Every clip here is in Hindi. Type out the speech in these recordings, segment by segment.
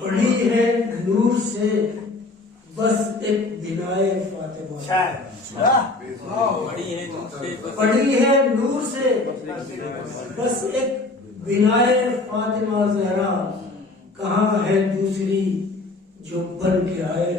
पढ़ी है नूर से बस एक बिनाए फातिमा, पढ़ी है नूर से बस एक बिनाए फातिमा ज़हरा, कहाँ है दूसरी जो बन के आए।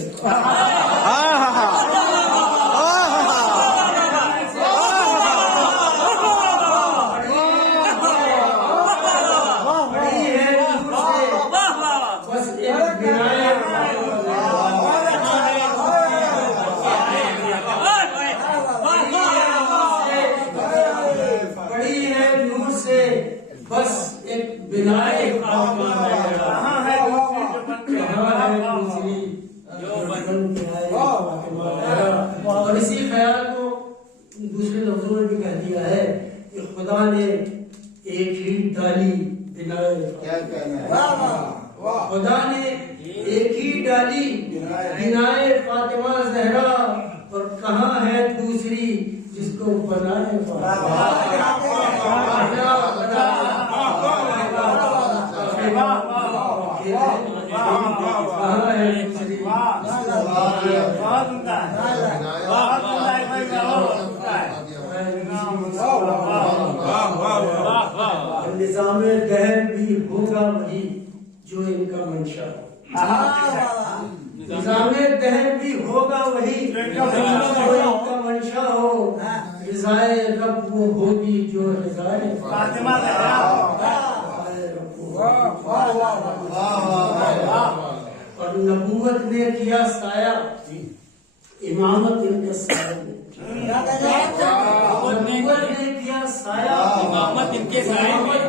बस एक बिनाए फातिमा ज़हरा, कहाँ है दूसरी जो बन के आए फातिमा ज़हरा। और इसी ख्याल को दूसरे लफ्जों में भी कह दिया है कि खुदा ने एक ही डाली बिनाए, खुदा ने एक ही डाली बिनाए फातिमा ज़हरा, और कहाँ है दूसरी जिसको बनाए फातिमा। निज़ामे दहर भी होगा वही जो इनका मंशा हो, निज़ामे दहर भी होगा वही जो इनका मंशा हो, रिज़ाए रब वो होगी जो रिज़ाए फातिमा ज़हरा। और नबूवत ने किया साया इमामत इनके साये में, नबूवत ने किया साया इमामत इनके साये में,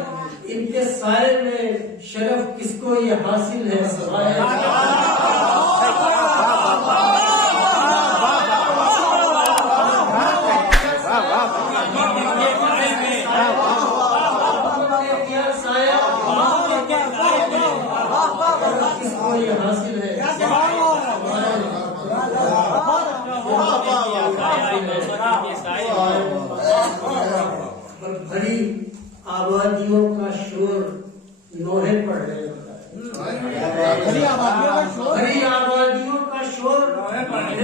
इनके साये में शरफ किसको ये हासिल है सवाए। ये हासिल है भरी आबादियों का शोर नोहे पढ़ने लगता है, भरी आबादियों का शोर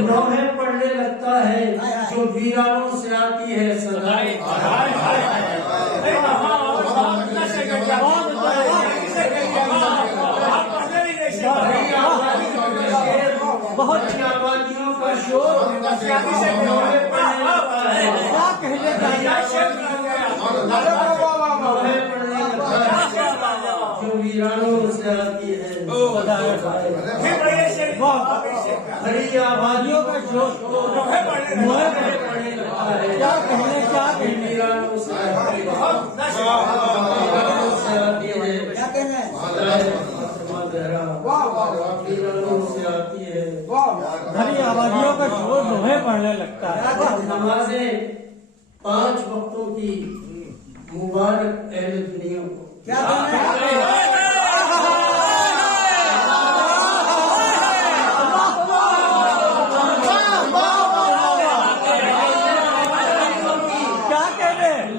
नोहे पढ़ने लगता है, जो वीरानों से आती है सदाए। बहुत आबादियों का शोर जो वीरानों से आती है, बड़ी आबादियों का शोर क्या कहने वीरानों से आती है, आती है, भरी आबादियों का शोर दोहे पढ़ने लगता है। नमाजें 5 वक्तों की मुबारक अहले दुनिया को, क्या कहने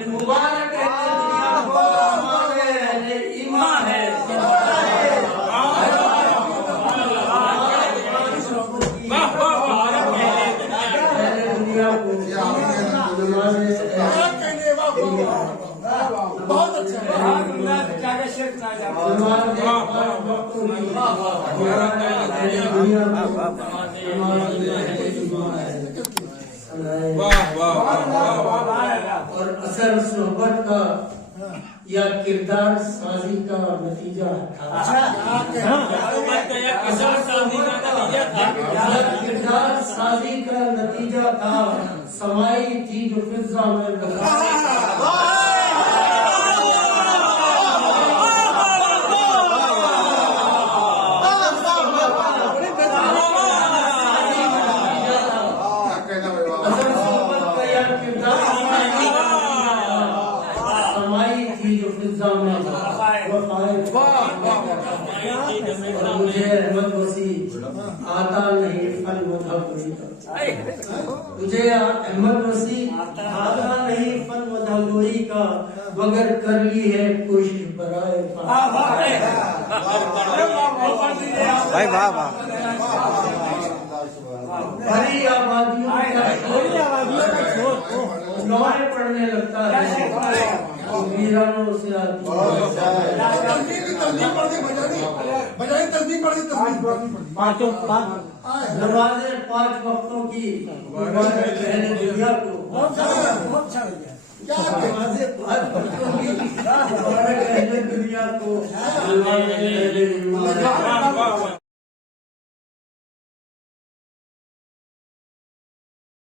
मुबारक अहले दुनिया को, हमारे अहले ईमान है। बहुत अच्छा और असर सोहबत का या किरदार साजी का नतीजा था, किरदार साजी का नतीजा था, समाई थी जो फिजा में मुझे अहमद वसी आता नहीं फल मधुरी का, मुझे अहमद वसी आता नहीं फल मधुरी का, मगर कर ली है कोशिश बराए भाई वाह वाह। हरी आबादियों का हरी आबादियों का शोर नौहे पड़ने लगता है, वीरानों से आती है। पांचों पांच नमाज़े 5 वक्तों की कहने दुनिया को, नमाज़े 5 वक्तों की कहने दुनिया को।